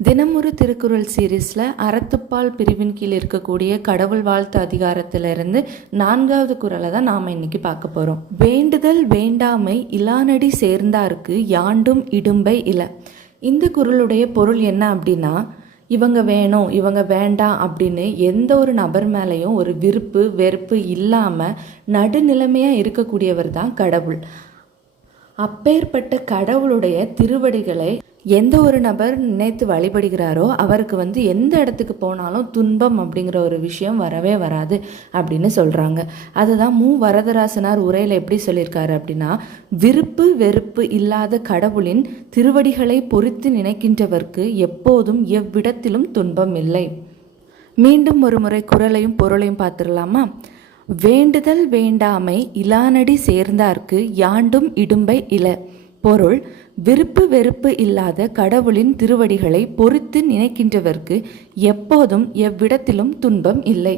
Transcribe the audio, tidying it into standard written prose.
தினமொரு திருக்குறள் சீரீஸில் அறத்துப்பால் பிரிவின் கீழ் இருக்கக்கூடிய கடவுள் வாழ்த்து அதிகாரத்திலிருந்து 4வது குறளை தான் நாம் இன்னைக்கு பார்க்க போகிறோம். வேண்டுதல் வேண்டாமை இலானடி சேர்ந்தார்க்கு யாண்டும் இடும்பை இல. இந்த குறளுடைய பொருள் என்ன அப்படின்னா, இவங்க வேணும் இவங்க வேண்டாம் அப்படின்னு எந்த ஒரு நபர் மேலேயும் ஒரு விருப்பு வெறுப்பு இல்லாமல் நடுநிலைமையாக இருக்கக்கூடியவர் தான் கடவுள். அப்பேற்பட்ட கடவுளுடைய திருவடிகளை எந்த ஒரு நபர் நினைத்து வழிபடுகிறாரோ அவருக்கு எந்த இடத்துக்கு போனாலும் துன்பம் அப்படிங்கிற ஒரு விஷயம் வரவே வராது அப்படின்னு சொல்கிறாங்க. அதுதான் வரதராசனார் உரையில் எப்படி சொல்லியிருக்காரு அப்படின்னா, விருப்பு வெறுப்பு இல்லாத கடவுளின் திருவடிகளை பொறித்து நினைக்கின்றவர்க்கு எப்போதும் எவ்விடத்திலும் துன்பம் இல்லை. மீண்டும் ஒரு முறை குறளையும் பொருளையும் பார்த்துடலாமா? வேண்டுதல் வேண்டாமை இலானடி சேர்ந்தார்க்கு யாண்டும் இடும்பை இல. பொருள்: விருப்பு வெறுப்பு இல்லாத கடவுளின் திருவடிகளை பொறித்து நினைக்கின்றவர்க்கு எப்போதும் எவ்விடத்திலும் துன்பம் இல்லை.